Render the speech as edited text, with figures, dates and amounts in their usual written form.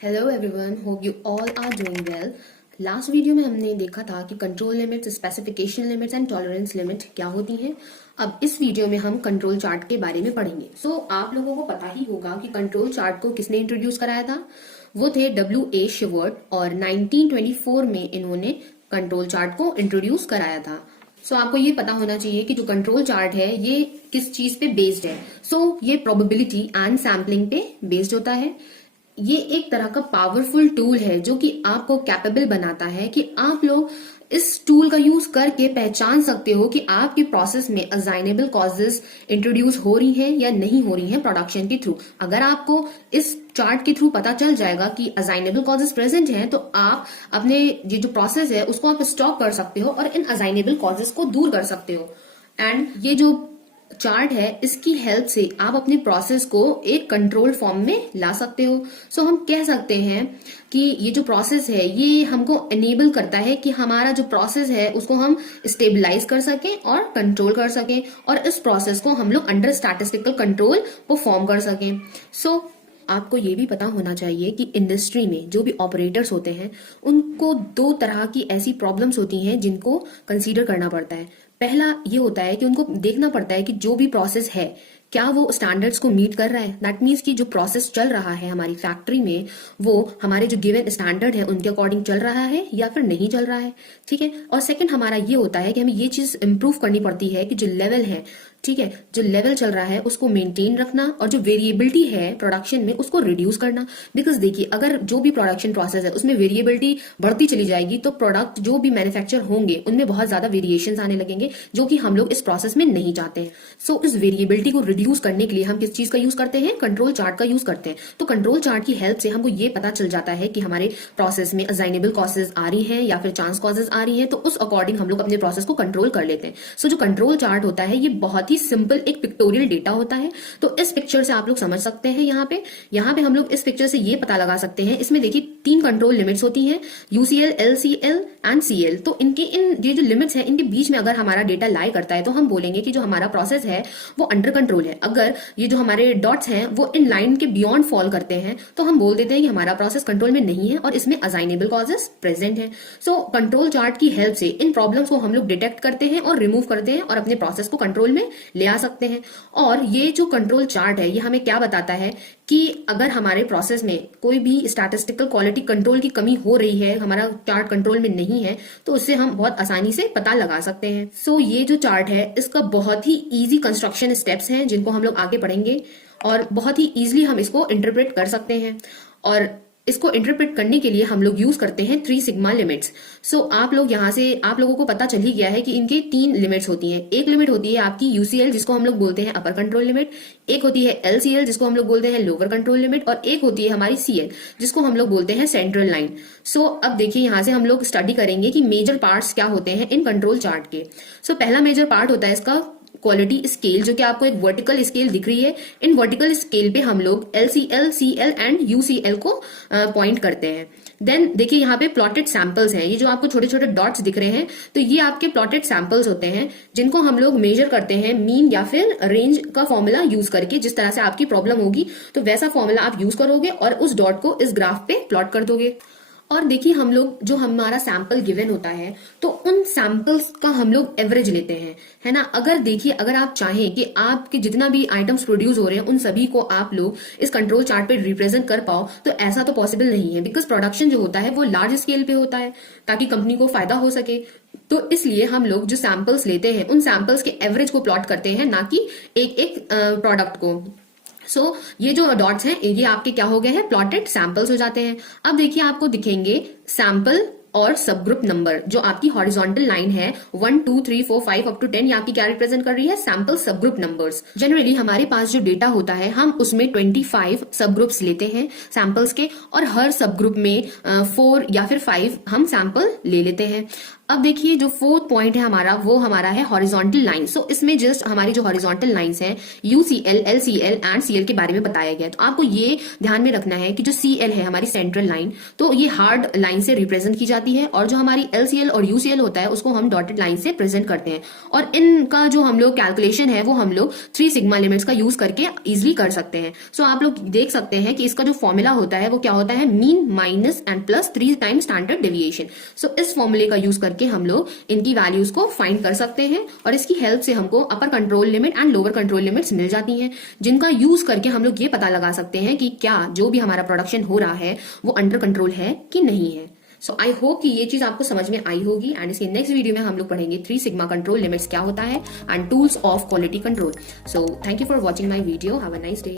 Hello everyone, hope you all are doing well. Last video में हमने देखा था कि control limits, specification limits and tolerance limit क्या होती हैं। अब इस वीडियो में हम कंट्रोल चार्ट के बारे में पढ़ेंगे। सो आप लोगों को पता ही होगा कि कंट्रोल चार्ट को किसने इंट्रोड्यूस कराया था। वो थे W.A. शिवर्ट और 1924 में इन्होंने कंट्रोल चार्ट को इंट्रोड्यूस कराया था। सो आपको ये पता होना चाहिए कि जो कंट्रोल चार्ट है ये किस चीज पे बेस्ड है। सो ये प्रोबेबिलिटी एंड सैम्पलिंग पे बेस्ड होता है। ये एक तरह का पावरफुल टूल है जो कि आपको कैपेबल बनाता है कि आप लोग इस टूल का यूज करके पहचान सकते हो कि आपके प्रोसेस में असाइनेबल कॉजेस इंट्रोड्यूस हो रही हैं या नहीं हो रही हैं प्रोडक्शन के थ्रू। अगर आपको इस चार्ट के थ्रू पता चल जाएगा कि असाइनेबल कॉजेस प्रेजेंट हैं तो आप अपने ये जो प्रोसेस है उसको आप स्टॉप कर सकते हो और इन असाइनेबल कॉजेस को दूर कर सकते हो। एंड ये जो चार्ट है इसकी हेल्प से आप अपने प्रोसेस को एक कंट्रोल फॉर्म में ला सकते हो। सो हम कह सकते हैं कि ये जो प्रोसेस है ये हमको एनेबल करता है कि हमारा जो प्रोसेस है उसको हम स्टेबलाइज कर सकें और कंट्रोल कर सकें और इस प्रोसेस को हम लोग अंडर स्टैटिस्टिकल कंट्रोल परफॉर्म कर सकें। सो आपको ये भी पता होना चाहिए कि इंडस्ट्री में जो भी ऑपरेटर्स होते हैं उनको दो तरह की ऐसी प्रॉब्लम्स होती हैं जिनको कंसीडर करना पड़ता है। पहला ये होता है कि उनको देखना पड़ता है कि जो भी प्रोसेस है क्या वो स्टैंडर्ड्स को मीट कर रहा है। दैट मीन्स कि जो प्रोसेस चल रहा है हमारी फैक्ट्री में वो हमारे जो गिवन स्टैंडर्ड है उनके अकॉर्डिंग चल रहा है या फिर नहीं चल रहा है। ठीक है। और सेकंड हमारा ये होता है कि हमें ये चीज इंप्रूव करनी पड़ती है कि जो लेवल है, ठीक है, जो लेवल चल रहा है उसको मेंटेन रखना और जो वेरिएबिलिटी है प्रोडक्शन में उसको रिड्यूस करना। बिकॉज देखिए अगर जो भी प्रोडक्शन प्रोसेस है उसमें वेरिएबिलिटी बढ़ती चली जाएगी तो प्रोडक्ट जो भी मैन्युफैक्चर होंगे उनमें बहुत ज्यादा वेरिएशन आने लगेंगे जो कि हम लोग इस प्रोसेस में नहीं चाहते हैं। सो इस वेरिएबिलिटी को रिड्यूस करने के लिए हम किस चीज का यूज करते हैं? कंट्रोल चार्ट का यूज करते हैं। तो कंट्रोल चार्ट की हेल्प से हमको ये पता चल जाता है कि हमारे प्रोसेस में असाइनेबल कॉजेज आ रही हैं या फिर चांस कॉजेज आ रही हैं, तो उस अकॉर्डिंग हम लोग अपने प्रोसेस को कंट्रोल कर लेते हैं। सो जो कंट्रोल चार्ट होता है ये बहुत ही सिंपल एक पिक्टोरियल डेटा होता है। तो इस पिक्चर से आप लोग समझ सकते हैं यहाँ पे हम लोग इस पिक्चर से ये पता लगा सकते हैं। इसमें देखिए 3 कंट्रोल लिमिट्स होती हैं, UCL, LCL एंड CL। तो इनके ये जो लिमिट्स हैं इनके बीच में अगर हमारा डेटा लाई करता है तो हम बोलेंगे कि जो हमारा प्रोसेस है वो अंडर कंट्रोल है। अगर ये जो हमारे डॉट्स हैं वो इन लाइन के बियॉन्ड फॉल करते हैं तो हम बोल देते हैं कि हमारा प्रोसेस कंट्रोल में नहीं है और इसमें असाइनेबल कॉजेस प्रेजेंट है। सो कंट्रोल चार्ट की हेल्प से इन प्रॉब्लम्स को हम लोग डिटेक्ट करते हैं और रिमूव करते हैं और अपने प्रोसेस को कंट्रोल में ले आ सकते हैं। और ये जो कंट्रोल चार्ट है ये हमें क्या बताता है कि अगर हमारे प्रोसेस में कोई भी स्टैटिस्टिकल क्वालिटी कंट्रोल की कमी हो रही है, हमारा चार्ट कंट्रोल में नहीं है, तो उससे हम बहुत आसानी से पता लगा सकते हैं। सो ये जो चार्ट है इसका बहुत ही इजी कंस्ट्रक्शन स्टेप्स हैं जिनको हम लोग आगे पढ़ेंगे और बहुत ही इजीली हम इसको इंटरप्रेट कर सकते हैं। और इसको इंटरप्रेट करने के लिए हम लोग यूज करते हैं 3 सिग्मा लिमिट्स। सो आप लोग यहाँ से आप लोगों को पता चल ही गया है कि इनके 3 लिमिट्स होती हैं। एक लिमिट होती है आपकी UCL जिसको हम लोग बोलते हैं अपर कंट्रोल लिमिट, एक होती है LCL जिसको हम लोग बोलते हैं लोअर कंट्रोल लिमिट और एक होती है हमारी CL जिसको हम लोग बोलते हैं सेंट्रल लाइन। सो अब देखिए यहाँ से हम लोग स्टडी करेंगे कि मेजर पार्ट्स क्या होते हैं इन कंट्रोल चार्ट के। सो पहला मेजर पार्ट होता है इसका क्वालिटी स्केल, जो कि आपको एक वर्टिकल स्केल दिख रही है। इन वर्टिकल स्केल पे हम लोग LCL, CL एंड UCL को पॉइंट करते हैं। देन देखिए यहाँ पे प्लॉटेड सैंपल्स हैं, ये जो आपको छोटे छोटे डॉट्स दिख रहे हैं तो ये आपके प्लॉटेड सैंपल्स होते हैं जिनको हम लोग मेजर करते हैं मीन या फिर रेंज का फॉर्मूला यूज करके। जिस तरह से आपकी प्रॉब्लम होगी तो वैसा फॉर्मूला आप यूज करोगे और उस डॉट को इस ग्राफ पे प्लॉट कर दोगे। और देखिए हम लोग जो हमारा सैंपल गिवन होता है तो उन सैंपल्स का हम लोग एवरेज लेते हैं, है ना। अगर देखिए अगर आप चाहें कि आपके जितना भी आइटम्स प्रोड्यूस हो रहे हैं उन सभी को आप लोग इस कंट्रोल चार्ट पे रिप्रेजेंट कर पाओ तो ऐसा तो पॉसिबल नहीं है। बिकॉज प्रोडक्शन जो होता है वो लार्ज स्केल पे होता है ताकि कंपनी को फायदा हो सके। तो इसलिए हम लोग जो सैंपल्स लेते हैं उन सैंपल्स के एवरेज को प्लॉट करते हैं, ना कि एक एक प्रोडक्ट को। सो ये जो डॉट्स हैं ये आपके क्या हो गए हैं? प्लॉटेड सैंपल्स हो जाते हैं। अब देखिए आपको दिखेंगे सैंपल और सब ग्रुप नंबर। जो आपकी हॉरिजॉन्टल लाइन है 1 2 3 4 5 अप टू 10 ये आपकी क्या रिप्रेजेंट कर रही है? सैंपल सब ग्रुप नंबर्स। जनरली हमारे पास जो डेटा होता है हम उसमें 25 सब ग्रुप्स लेते हैं सैंपल्स के और हर सब ग्रुप में 4 या फिर 5 हम सैंपल ले लेते हैं। अब देखिए जो फोर्थ पॉइंट है हमारा, वो हमारा है हॉरिजॉन्टल लाइन। सो इसमें जस्ट हमारी जो हॉरिजॉन्टल लाइंस हैं यूसीएल, एलसीएल एंड सीएल के बारे में बताया गया है। तो आपको ये ध्यान में रखना है कि जो सीएल है हमारी सेंट्रल लाइन, तो ये हार्ड लाइन से रिप्रेजेंट की जाती है, और जो हमारी एलसीएल और यूसीएल होता है उसको हम डॉटेड लाइन से प्रेजेंट करते हैं। और इनका जो हम लोग कैलकुलेशन है वो हम लोग 3 सिग्मा लिमिट्स का यूज करके इजिली कर सकते हैं। सो आप लोग देख सकते हैं कि इसका जो फॉर्मूला होता है वो क्या होता है, mean minus and plus 3 times standard deviation. So इस फॉर्मूले का यूज करके हम लोग इनकी वैल्यूज को फाइंड कर सकते हैं, और इसकी हेल्प से हमको upper control limit and lower control limits मिल जाती हैं, जिनका यूज करके हम लोग ये पता लगा सकते हैं कि क्या जो भी हमारा प्रोडक्शन हो रहा है वो अंडर कंट्रोल है कि नहीं है। सो आई होप कि ये चीज आपको समझ में आई होगी, एंड इसके नेक्स्ट वीडियो में हम लोग पढ़ेंगे 3 सिग्मा कंट्रोल लिमिट्स क्या होता है and tools of quality control. So thank you for watching my video. Have a nice day.